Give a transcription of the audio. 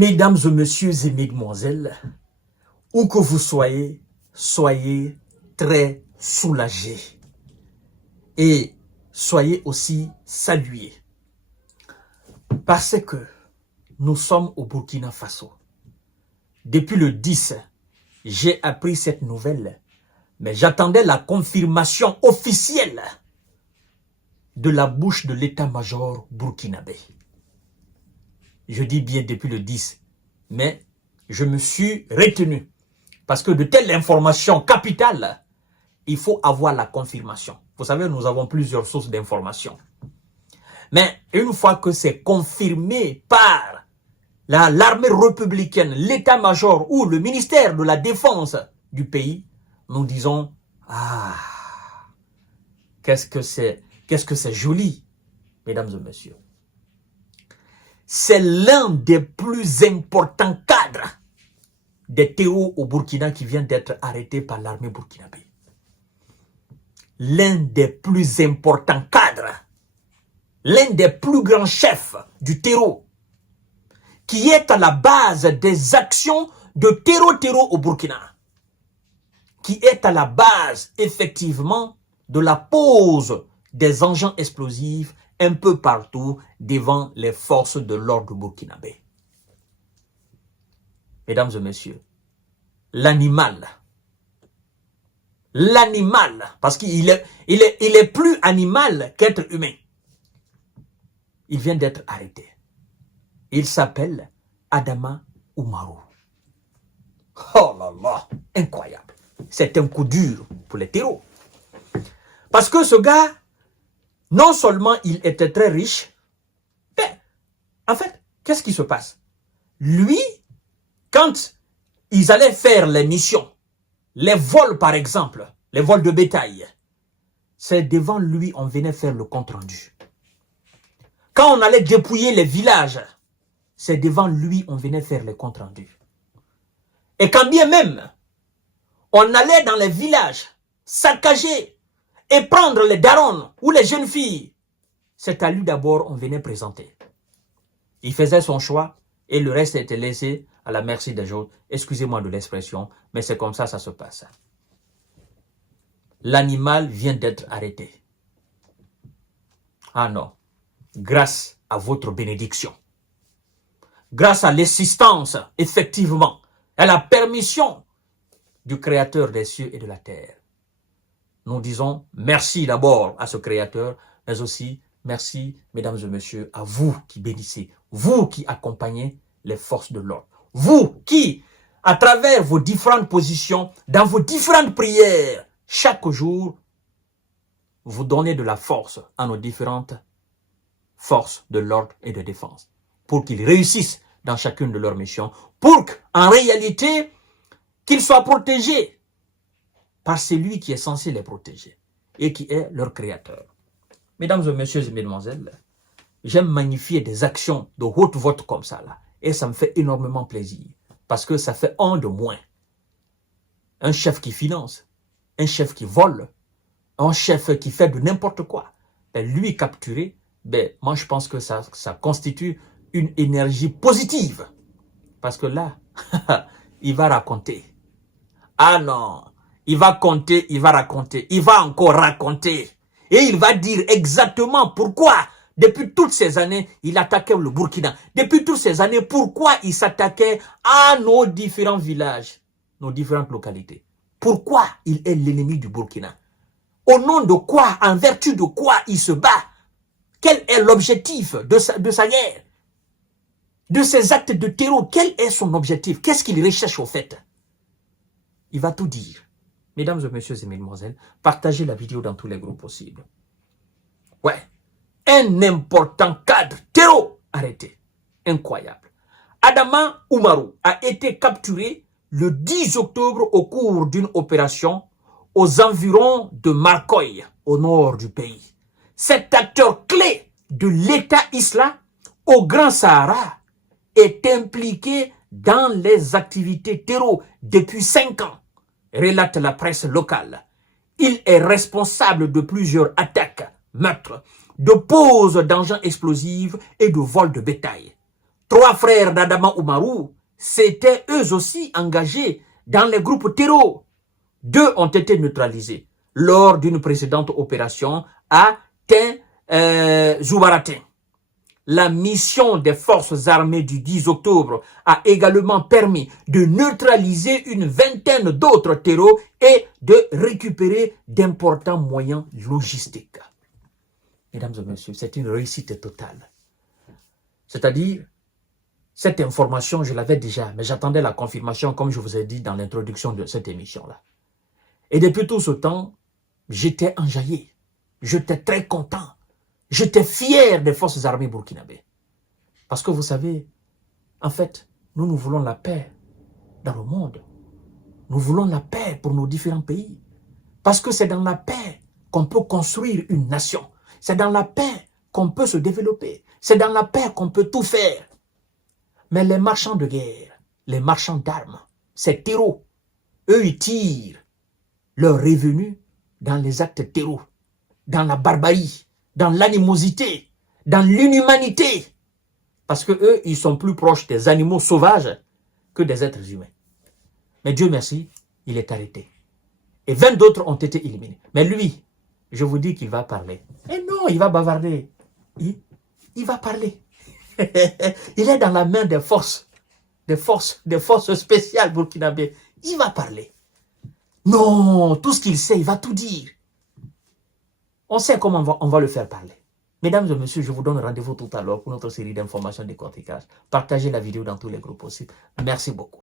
Mesdames et messieurs et mesdemoiselles, où que vous soyez, soyez très soulagés et soyez aussi salués parce que nous sommes au Burkina Faso. Depuis le 10, j'ai appris cette nouvelle, mais j'attendais la confirmation officielle de la bouche de l'état-major burkinabé. Je dis bien depuis le 10, mais je me suis retenu parce que de telles informations capitales, il faut avoir la confirmation. Vous savez, nous avons plusieurs sources d'informations. Mais une fois que c'est confirmé par l'armée républicaine, l'état-major ou le ministère de la Défense du pays, nous disons « Ah, qu'est-ce que c'est joli, mesdames et messieurs. » C'est l'un des plus importants cadres des terreaux au Burkina qui vient d'être arrêté par l'armée burkinabé. L'un des plus importants cadres, l'un des plus grands chefs du terreau, qui est à la base des actions de terreau au Burkina, qui est à la base, effectivement, de la pose des engins explosifs un peu partout devant les forces de l'ordre burkinabé. Mesdames et messieurs, l'animal, parce qu'il est plus animal qu'être humain, il vient d'être arrêté. Il s'appelle Adama Oumarou. Oh là là, incroyable. C'est un coup dur pour les terreaux. Parce que ce gars, non seulement il était très riche, mais en fait, qu'est-ce qui se passe? Lui, quand ils allaient faire les missions, les vols par exemple, les vols de bétail, c'est devant lui on venait faire le compte-rendu. Quand on allait dépouiller les villages, c'est devant lui on venait faire les comptes rendus. Et quand bien même, on allait dans les villages, saccager et prendre les darons ou les jeunes filles, c'est à lui d'abord on venait présenter. Il faisait son choix et le reste était laissé à la merci des autres. Excusez-moi de l'expression, mais c'est comme ça se passe. L'animal vient d'être arrêté. Ah non, grâce à votre bénédiction. Grâce à l'assistance, effectivement, à la permission du Créateur des cieux et de la terre. Nous disons merci d'abord à ce Créateur, mais aussi merci, mesdames et messieurs, à vous qui bénissez, vous qui accompagnez les forces de l'ordre, vous qui, à travers vos différentes positions, dans vos différentes prières, chaque jour, vous donnez de la force à nos différentes forces de l'ordre et de défense, pour qu'ils réussissent dans chacune de leurs missions, pour qu'en réalité, qu'ils soient protégés par celui qui est censé les protéger et qui est leur créateur. Mesdames et messieurs et mesdemoiselles, j'aime magnifier des actions de haute vote comme ça là, et ça me fait énormément plaisir, parce que ça fait un de moins. Un chef qui finance, un chef qui vole, un chef qui fait de n'importe quoi, ben lui capturé, ben moi je pense que ça constitue une énergie positive. Parce que là, il va raconter. Ah non, il va compter, il va raconter, il va encore raconter. Et il va dire exactement pourquoi, depuis toutes ces années, il attaquait le Burkina. Depuis toutes ces années, pourquoi il s'attaquait à nos différents villages, nos différentes localités. Pourquoi il est l'ennemi du Burkina? Au nom de quoi, en vertu de quoi il se bat? Quel est l'objectif de sa guerre? De ses actes de terror, quel est son objectif? Qu'est-ce qu'il recherche au fait? Il va tout dire. Mesdames et messieurs et mesdemoiselles, partagez la vidéo dans tous les groupes possibles. Ouais. Un important cadre terreau arrêté. Incroyable. Adama Oumarou a été capturé le 10 octobre au cours d'une opération aux environs de Marcoy, au nord du pays. Cet acteur clé de l'État islamique au Grand Sahara est impliqué dans les activités terreau depuis 5 ans, relate la presse locale. Il est responsable de plusieurs attaques, meurtres, de pose d'engins explosifs et de vol de bétail. 3 frères d'Adama Oumarou s'étaient eux aussi engagés dans les groupes terreaux. 2 ont été neutralisés lors d'une précédente opération à Zouaratin. La mission des forces armées du 10 octobre a également permis de neutraliser une vingtaine d'autres terreaux et de récupérer d'importants moyens logistiques. Mesdames et messieurs, c'est une réussite totale. C'est-à-dire, cette information, je l'avais déjà, mais j'attendais la confirmation, comme je vous ai dit dans l'introduction de cette émission-là. Et depuis tout ce temps, j'étais enjaillé. J'étais très content. J'étais fier des forces armées burkinabées. Parce que vous savez, en fait, nous voulons la paix dans le monde. Nous voulons la paix pour nos différents pays. Parce que c'est dans la paix qu'on peut construire une nation. C'est dans la paix qu'on peut se développer. C'est dans la paix qu'on peut tout faire. Mais les marchands de guerre, les marchands d'armes, ces terreaux, eux, ils tirent leurs revenus dans les actes terreaux, dans la barbarie, dans l'animosité, dans l'inhumanité. Parce que eux, ils sont plus proches des animaux sauvages que des êtres humains. Mais Dieu merci, il est arrêté. Et 20 d'autres ont été éliminés. Mais lui, je vous dis qu'il va parler. Et non, il va bavarder. Il va parler. Il est dans la main des forces spéciales burkinabées. Il va parler. Non, tout ce qu'il sait, il va tout dire. On sait comment on va le faire parler. Mesdames et messieurs, je vous donne rendez-vous tout à l'heure pour notre série d'informations de décortiquage. Partagez la vidéo dans tous les groupes possibles. Merci beaucoup.